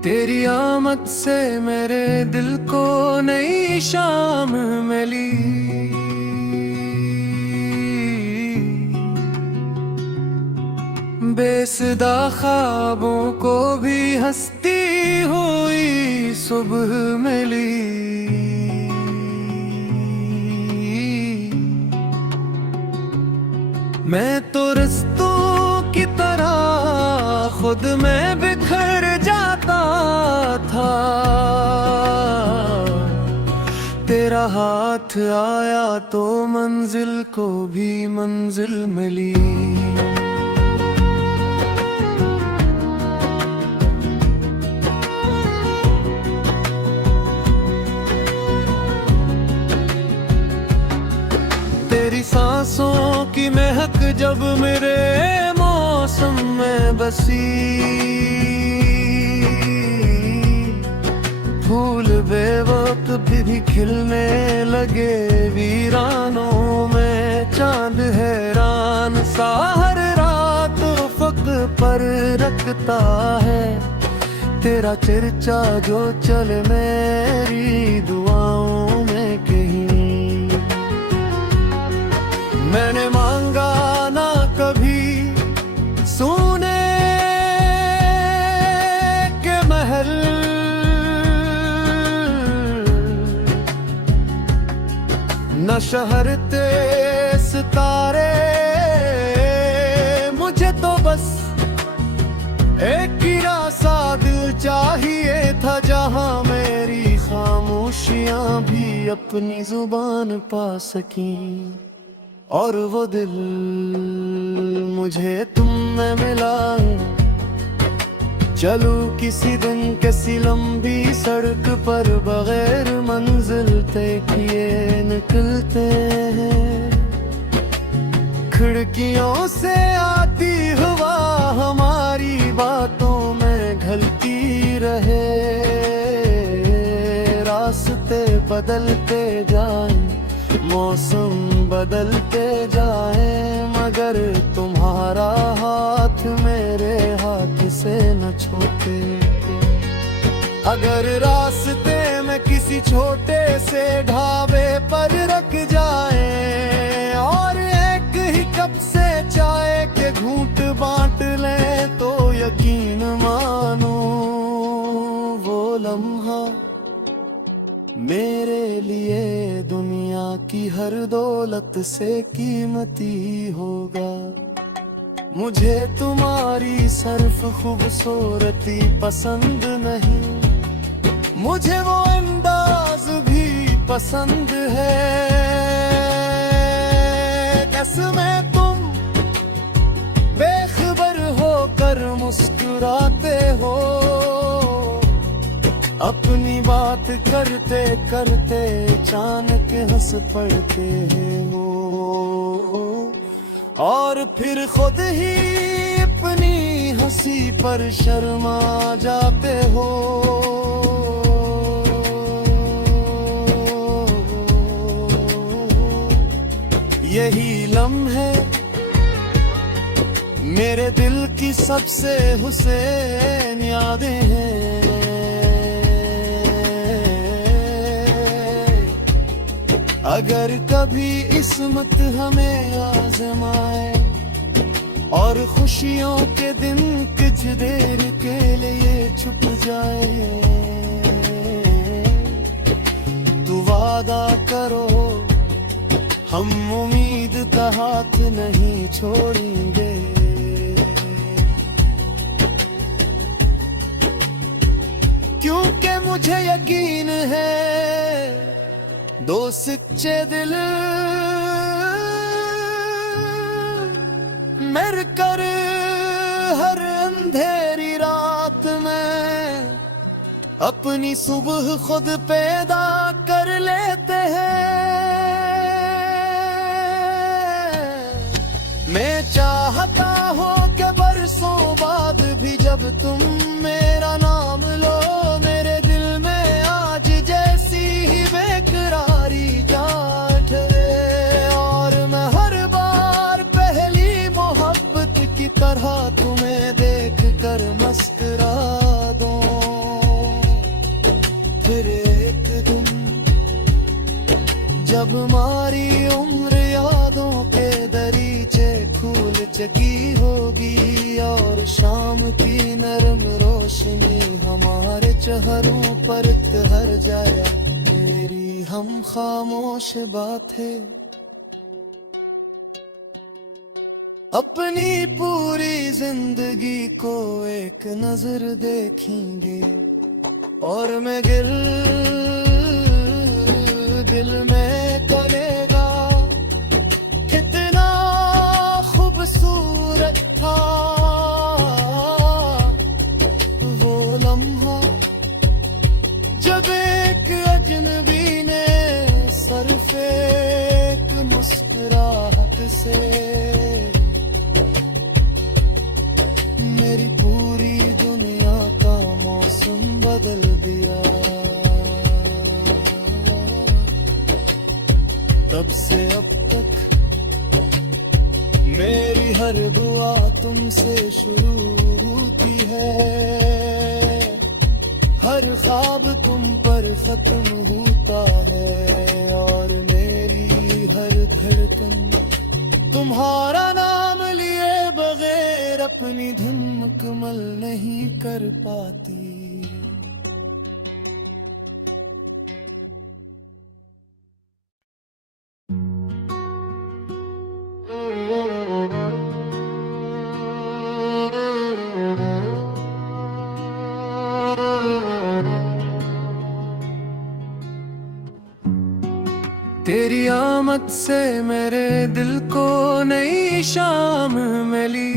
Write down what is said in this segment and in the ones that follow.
तेरी आमद से मेरे दिल को नई शाम मिली। बेसुदा ख्वाबों को भी हंसती हुई सुबह मिली। मैं तो रिश्तों की तरह खुद में बिखर जाता था, तेरा हाथ आया तो मंजिल को भी मंजिल मिली। तेरी सांसों की महक जब मेरे मौसम में बसी, फूल बेवक्त भी खिलने लगे वीरानों में। चांद हैरान सा हर रात उफ़क़ पर रखता है, तेरा चर्चा जो चले मेरी दुआओं में कहीं। मैंने मांगा ना कभी सोने के महल, न शहरते सितारे, मुझे तो बस एक गिरा सा दिल चाहिए था, जहां मेरी खामोशियां भी अपनी जुबान पा सकी। और वो दिल मुझे तुम में मिला। चलूं किसी दिन कैसी लंबी सड़क पर बगैर मंजिल तय किए निकलते हैं। खिड़कियों से आती हवा हमारी बातों में घुलती रहे। रास्ते बदलते जाएं, मौसम बदलते जाए, मगर तुम्हारा हाथ मेरे हाथ से न छूटे। अगर रास्ते में किसी छोटे से ढाबे पर रख जाए और एक ही कप से चाय के घूंट बांट लें, तो यकीन मानो वो लम्हा मेरे लिए दुनिया की हर दौलत से कीमती होगा। मुझे तुम्हारी सर्फ खूबसूरती पसंद नहीं, मुझे वो अंदाज भी पसंद है। कसमें तुम बेखबर होकर मुस्कुराते हो, अपनी बात करते करते अचानक हंस पड़ते हो, और फिर खुद ही अपनी हंसी पर शर्मा जाते हो। यही लम्हे मेरे दिल की सबसे हुसैन यादें हैं। अगर कभी किस्मत हमें आजमाए और खुशियों के दिन कुछ देर के लिए छुप जाए, तो वादा करो हम उम्मीद का हाथ नहीं छोड़ेंगे। क्योंकि मुझे यकीन है दो सच्चे दिल मिलकर हर अंधेरी रात में अपनी सुबह खुद पैदा कर लेते हैं। मैं चाहता हूँ कि बरसों बाद भी जब तुम मेरा नाम लो, मेरे दिल में आज जैसी ही बेकरारी जाट है, और मैं हर बार पहली मोहब्बत की तरह तुम्हें देख कर मुस्कुरा दूं। शहरों पर हर जाया मेरी हम खामोश बातें अपनी पूरी जिंदगी को एक नजर देखेंगे और मैं दिल में करेगा कितना खूबसूरत था वो लम्हा जब एक अजनबी ने सिर्फ एक मुस्कुराहट से मेरी पूरी दुनिया का मौसम बदल दिया। तब से अब तक मेरी हर दुआ तुमसे शुरू होती है, हर ख्वाब तुम पर खत्म होता है और मेरी हर धड़कन तुम्हारा नाम लिए बगैर अपनी धुन मुकम्मल नहीं कर पाती। तेरी आमद से मेरे दिल को नई शाम मिली,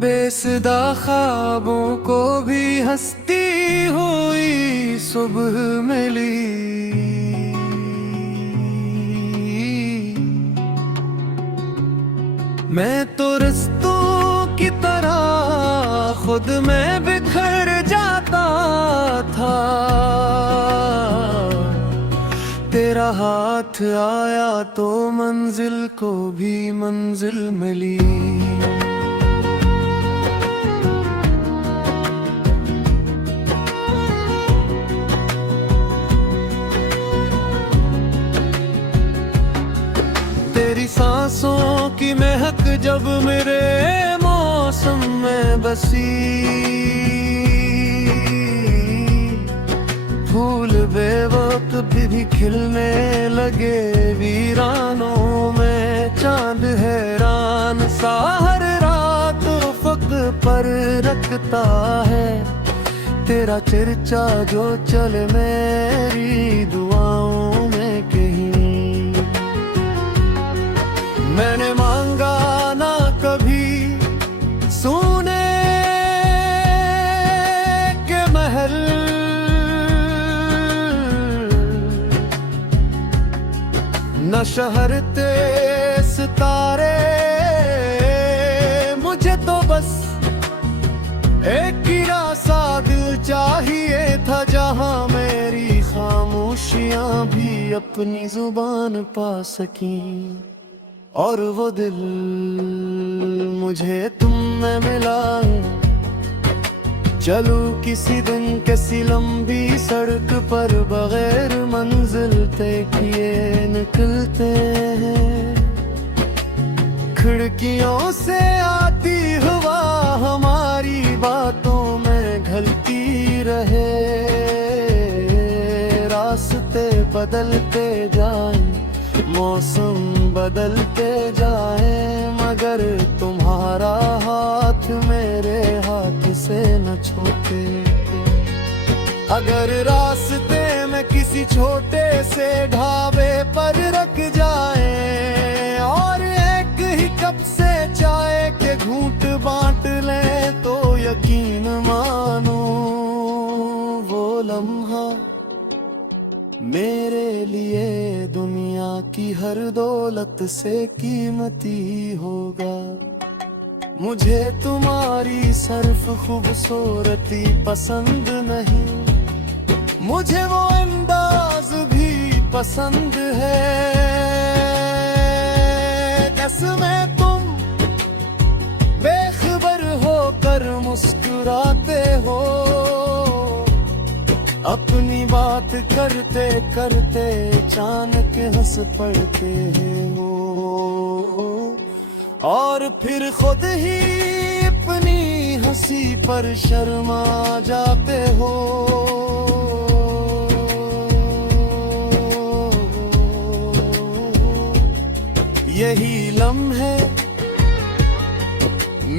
बेसुदा ख्वाबों को भी हंसती हुई सुबह मिली। मैं तो रिश्तों की तरह खुद में बिखर जाता था, तेरा हाथ आया तो मंजिल को भी मंजिल मिली। तेरी सांसों की महक जब मेरे मौसम में बसी, फूल बेवक्त भी खिलने लगे वीरानों में। चांद हैरान सा हर रात उफ़क़ पर रखता है, तेरा चर्चा जो चले मेरी दुआओं में कहीं। मैंने मांगा ना कभी सोने के महल, न शहरते सितारे, मुझे तो बस एक गिरा सा दिल चाहिए था जहां मेरी खामोशियां भी अपनी जुबान पा सकी। और वो दिल मुझे तुम में मिला, चलूं किसी दिन किसी लंबी सड़क पर बगैर मंजिल तय किए निकलते हैं। खिड़कियों से आती हवा हमारी बातों में घलती रहे, रास्ते बदलते जाएं, मौसम बदलते जाए, मगर तुम्हारा हाथ मेरे हाथ से न छूटे। अगर रास्ते में किसी छोटे से ढाबे पर रख जाए और एक ही कप से चाय के घूंट बांट लें, तो यकीन मानो वो लम्हा मेरे लिए दुनिया की हर दौलत से कीमती होगा। मुझे तुम्हारी सिर्फ खूबसूरती पसंद नहीं, मुझे वो अंदाज भी पसंद है जिसमें तुम बेखबर होकर मुस्कुराते हो, अपनी बात करते करते अचानक हंस पड़ते हो। और फिर खुद ही अपनी हंसी पर शर्मा जाते हो। यही लम्हे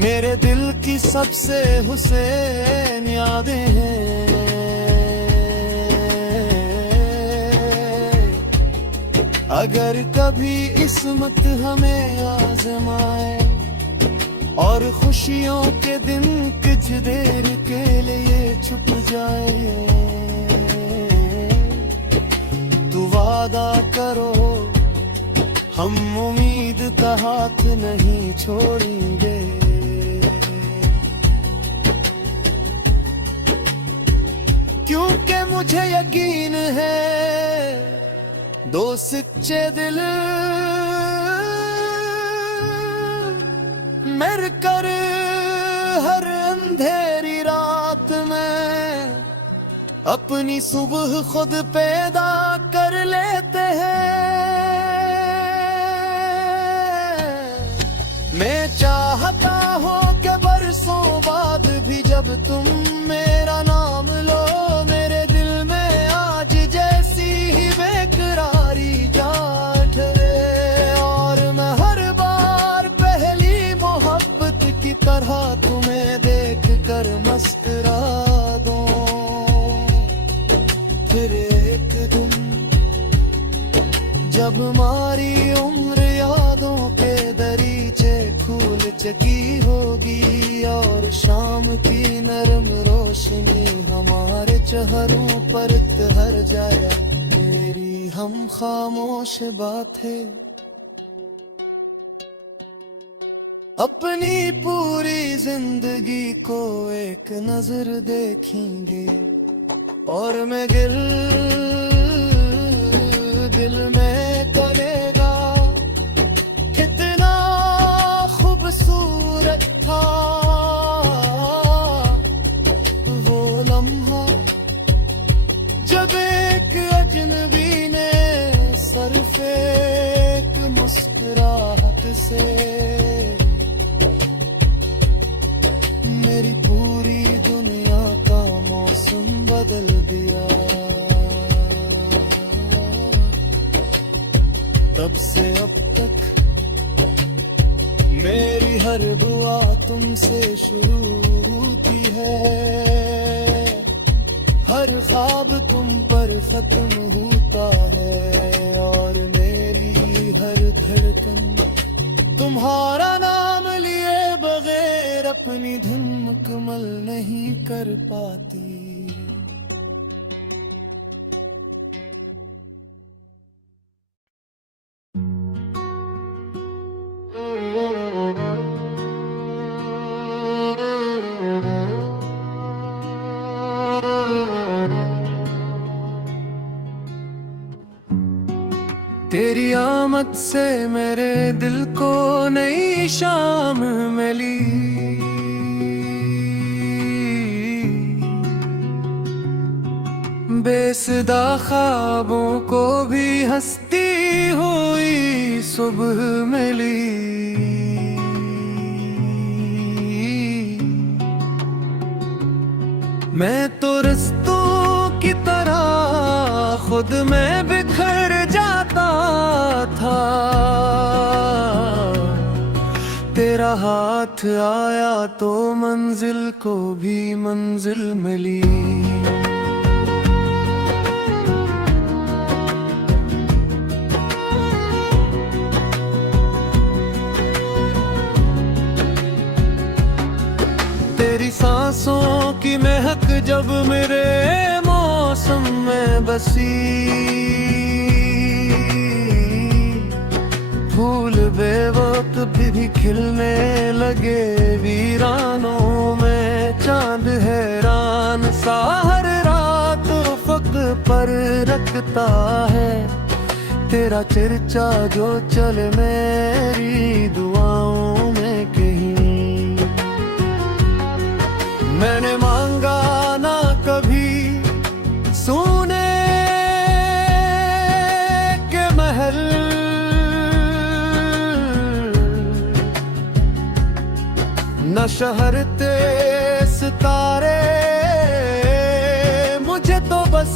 मेरे दिल की सबसे हुसैन यादें हैं। अगर कभी किस्मत हमें आजमाए और खुशियों के दिन कुछ देर के लिए छुप जाए, तो वादा करो हम उम्मीद का हाथ नहीं छोड़ेंगे। क्योंकि मुझे यकीन है दो सच्चे दिल मिलकर हर अंधेरी रात में अपनी सुबह खुद पैदा कर लेते हैं। मैं चाहता हूँ कि बरसों बाद भी जब तुम मेरा नाम लो, मेरे दिल में आज जैसी ही बेकरारी जाट है। और मैं हर बार पहली मोहब्बत की तरह तुम्हें देख कर मुस्कुरा दूं। फिर एक दिन जब हमारी उम्र यादों के दरीचे खुल चुकी होगी और शाम की नरम रोशनी हमारे चेहरों पर ठहर जाए, मेरी हम खामोश बातें अपनी पूरी जिंदगी को एक नजर देखेंगे। और मैं दिल में करेगा कितना खूबसूरत था वो लम्हा जब एक अजनबी ने सिर्फ एक मुस्कुराहट से मेरी पूरी दुनिया का मौसम बदल दिया। तब से अब तक मेरी हर दुआ तुमसे शुरू होती है, हर ख्वाब तुम पर खत्म होता है और मेरी हर धड़कन तुम्हारा नाम लिए बगैर अपनी धुन मुकम्मल नहीं कर पाती। तेरी आमद से मेरे दिल को नई शाम मिली, बेसुदा ख्वाबों को भी हंसती हुई सुबह मिली। मैं तो रस्तों की तरह खुद में बिखर जाता था, तेरा हाथ आया तो मंजिल को भी मंजिल मिली। तेरी सांसों की महक जब मेरे मौसम में बसी, फूल बेवक्त भी खिलने लगे वीरानों में। चांद हैरान सा हर रात उफ़क़ पर रखता है, तेरा चर्चा जो चले मेरी दुआओं में कहीं। मैंने मांगा ना कभी सोने के महल, न शहरते सितारे, मुझे तो बस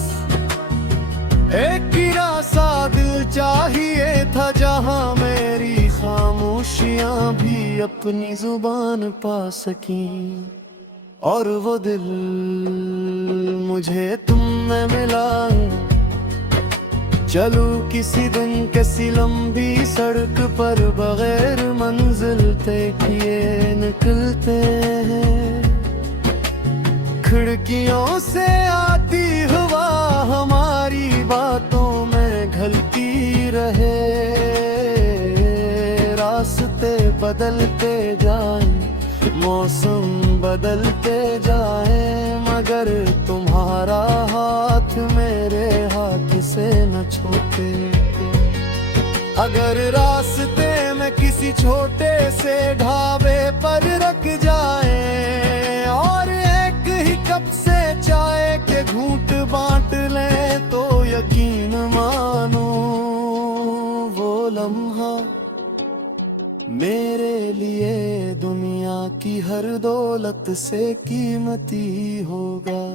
एक गिरा सा दिल चाहिए था, जहां मेरी खामोशियां भी अपनी जुबान पा सकी। और वो दिल मुझे तुम में मिला, चलूं किसी दिन किसी लंबी सड़क पर, बगैर मंजिल तय किए निकलते हैं। खिड़कियों से आती हवा हमारी बातों में घुलती रहे, रास्ते बदलते जाएं, मौसम बदलते जाए, मगर तुम्हारा हाथ मेरे हाथ से न छूटे। अगर रास्ते में किसी छोटे से ढाबे पर रख जाए, और एक ही कप से चाय के घूंट बांट ले, तो यकीन मानो वो लम्हा मेरे लिए दुनिया की हर दौलत से कीमती होगा।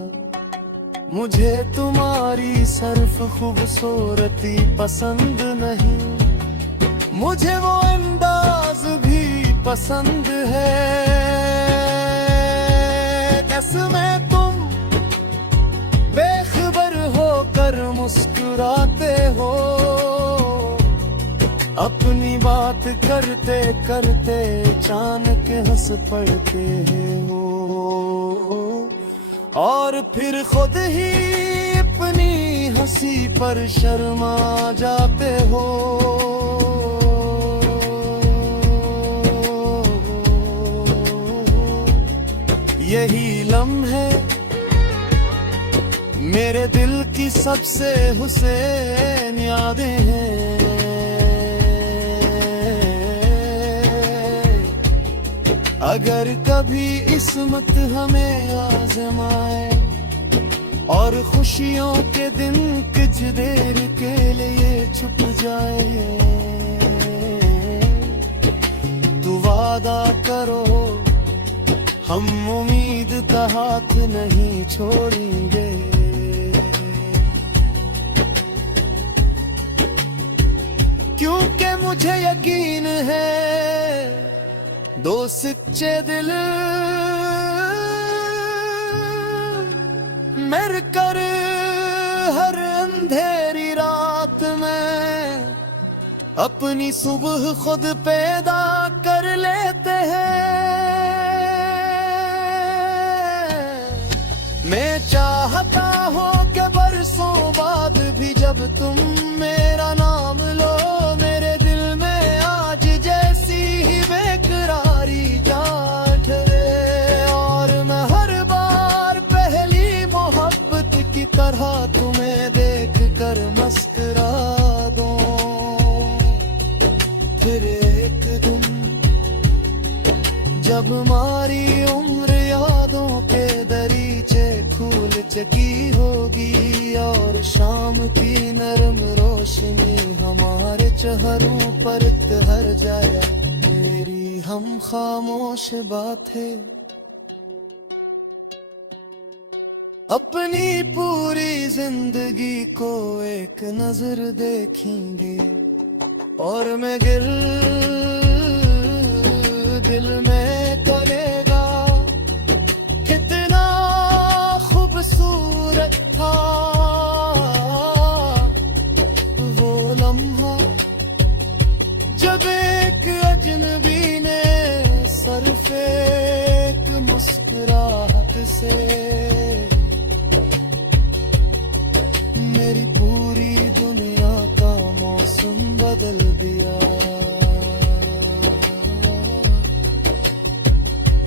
मुझे तुम्हारी सर्फ खूबसूरती पसंद नहीं, मुझे वो अंदाज भी पसंद है, जिसमें तुम बेखबर होकर मुस्कुराते हो, अपनी बात करते करते अचानक हंस पड़ते हो, और फिर खुद ही अपनी हंसी पर शर्मा जाते हो। यही लम्हे मेरे दिल की सबसे हुसैन यादें हैं। अगर कभी किस्मत हमें आजमाए और खुशियों के दिन कुछ देर के लिए छुप जाए, तो वादा करो हम उम्मीद का हाथ नहीं छोड़ेंगे। क्योंकि मुझे यकीन है दो सच्चे दिल मिल कर हर अंधेरी रात में अपनी सुबह खुद पैदा कर लेते हैं। मैं चाहता हूँ कि बरसों बाद भी जब तुम मेरा नाम लो, मेरे दिल में आज जैसी ही बेकरारी जागे, और मैं हर बार पहली मोहब्बत की तरह तुम्हें देख कर मुस्कुरा दूं। फिर एक दिन जब हमारी उम्र यादों के दरीचे खुल चुकी होगी, और शाम की नरम रोशनी हमारे चेहरों पर ठहर जाए, मेरी हम खामोश बातें अपनी पूरी जिंदगी को एक नजर देखेंगे, और मैं दिल में करेगा कितना खूबसूरत था वो लम्हा, जब एक अजनबी ने सिर्फ एक मुस्कुराहट से मेरी पूरी दुनिया का मौसम बदल दिया।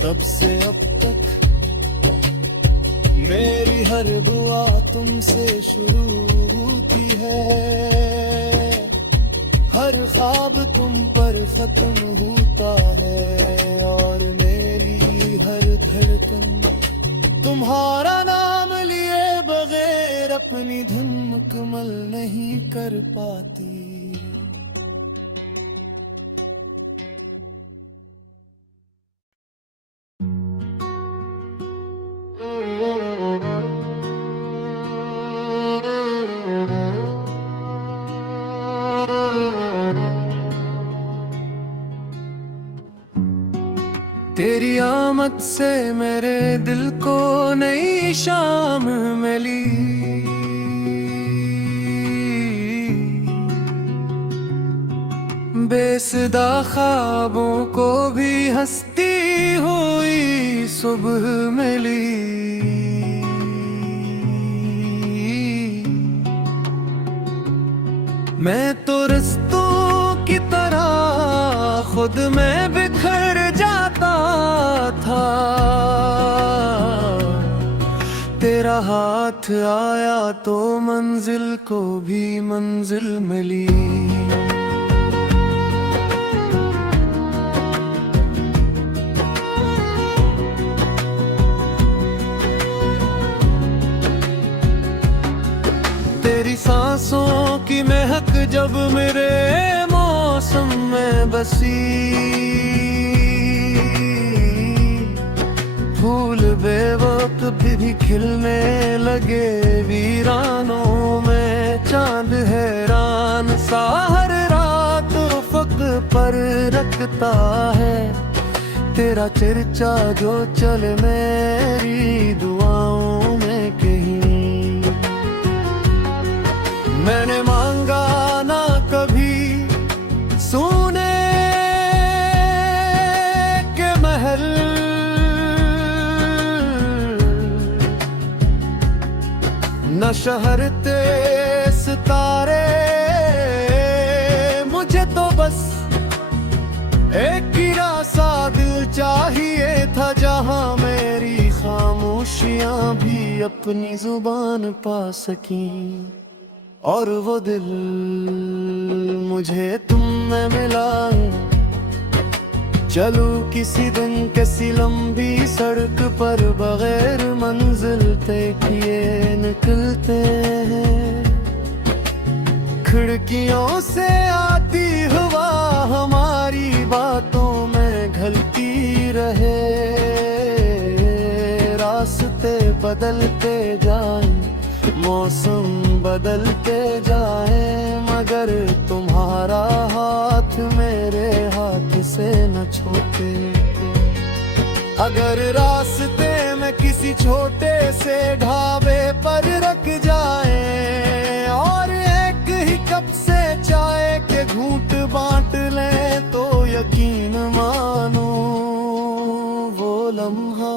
तब से अब तक मेरी हर दुआ तुमसे शुरू होती है, हर ख्वाब तुम पर खत्म होता है, और मेरी हर धड़कन तुम्हारा नाम लिए बगैर अपनी धुन मुकम्मल नहीं कर पाती। तेरी आमद से मेरे दिल को नई शाम मिली। बेसुदा ख्वाबों को भी हंसती हुई सुबह मिली। मैं तो रिश्तों की तरह खुद में बिखर जाता था, तेरा हाथ आया तो मंजिल को भी मंजिल मिली। तेरी सांसों की महक जब मेरे मौसम में बसी, फूल बेवक्त भी खिलने लगे वीरानों में। चांद हैरान सा हर रात उफ़क़ पर रखता है, तेरा चर्चा जो चले मेरी दुआओं में कहीं। मैंने मांगा ना कभी सोने के महल, न शहरते सितारे, मुझे तो बस एक गिरा सा दिल चाहिए था, जहां मेरी खामोशियां भी अपनी जुबान पा सकी। और वो दिल मुझे तुम में मिला, चलूं किसी दिन किसी लंबी सड़क पर बगैर मंजिल तय किए निकलते हैं। खिड़कियों से आती हवा हमारी बातों में घुलती रहे, रास्ते बदलते जाएं, मौसम बदलते जाए, मगर तुम्हारा हाथ मेरे हाथ से न छूटे। अगर रास्ते में किसी छोटे से ढाबे पर रख जाए और एक ही कप से चाय के घूंट बांट ले, तो यकीन मानो वो लम्हा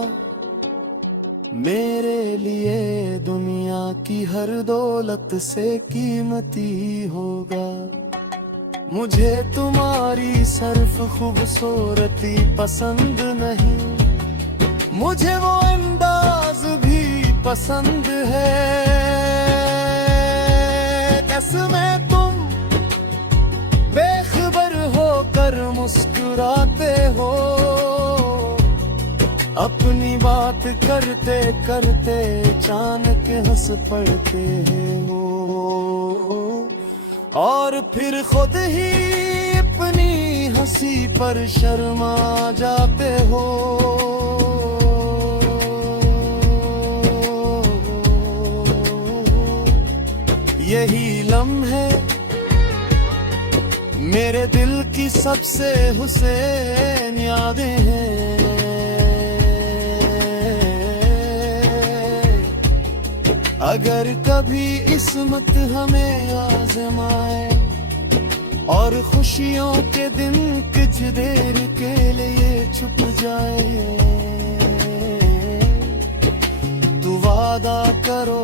मेरे लिए दुनिया की हर दौलत से कीमती होगा। मुझे तुम्हारी सर्फ खूबसूरती पसंद नहीं, मुझे वो अंदाज भी पसंद है जिसमें तुम बेखबर होकर मुस्कुराते हो, अपनी बात करते करते अचानक हंस पड़ते हो, और फिर खुद ही अपनी हंसी पर शर्मा जाते हो। यही लम्हे मेरे दिल की सबसे हुसैन यादें हैं। अगर कभी किस्मत हमें आज़माए और खुशियों के दिन कुछ देर के लिए छुप जाए, तो वादा करो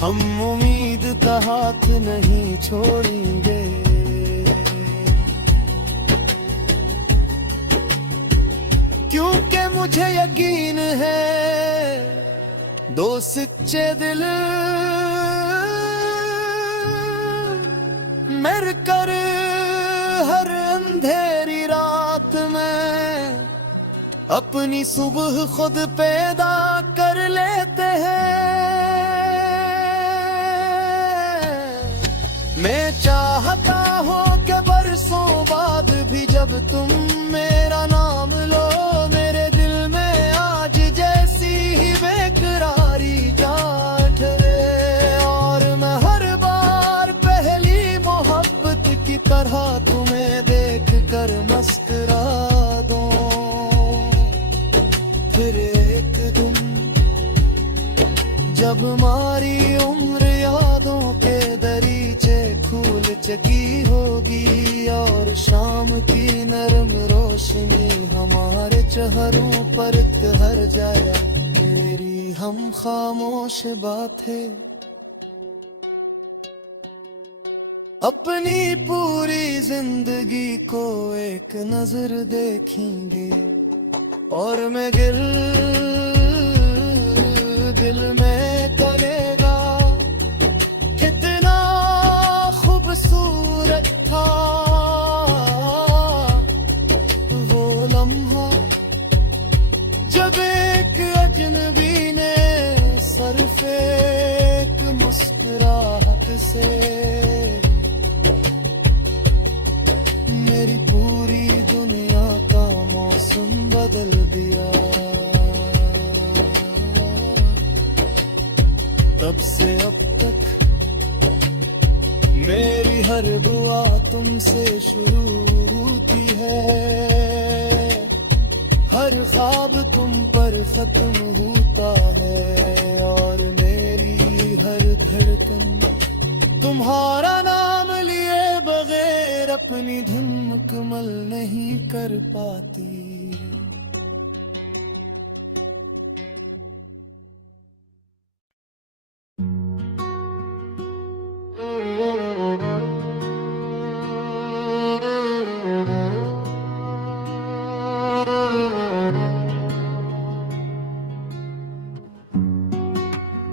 हम उम्मीद का हाथ नहीं छोड़ेंगे। क्योंकि मुझे यकीन है दो सच्चे दिल मिल कर हर अंधेरी रात में अपनी सुबह खुद पैदा कर लेते हैं। मैं चाहता हूँ कि बरसों बाद भी जब तुम मेरा नाम लो, मेरे दिल में आज जैसी ही बेकरारी जाट है, और मैं हर बार पहली मोहब्बत की तरह तुम्हें देख कर मुस्कुरा दूं। अब हमारी उम्र यादों के दरीचे खूल चकी होगी, और शाम की नरम रोशनी हमारे चेहरों पर ठहर जाए। मेरी हम खामोश बातें अपनी पूरी जिंदगी को एक नजर देखेंगे, और मैं दिल में तलेगा कितना खूबसूरत था वो लम्हा, जब एक अजनबी ने सरफे एक मुस्कुराहट से मेरी पूरी दुनिया का मौसम बदल दिया। तब से अब तक मेरी हर दुआ तुमसे शुरू होती है, हर ख्वाब तुम पर खत्म होता है, और मेरी हर धड़कन तुम्हारा नाम लिए बगैर अपनी धुन मुकम्मल नहीं कर पाती।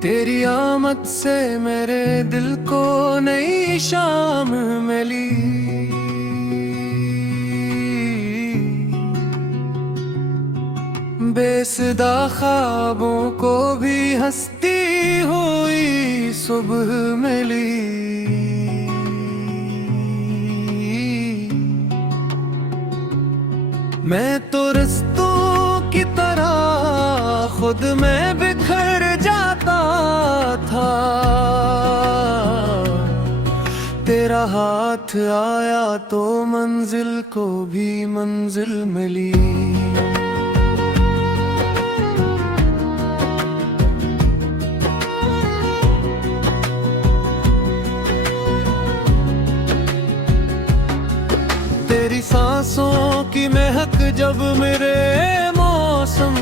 तेरी आमद से मेरे दिल को नई शाम मिली, बेसुदा ख्वाबों को भी हंसती हुई सुबह मिली। मैं तो रिश्तों की तरह खुद में बिखर जाता था, तेरा हाथ आया तो मंजिल को भी मंजिल मिली। तेरी सांसों की महक जब मेरे मौसम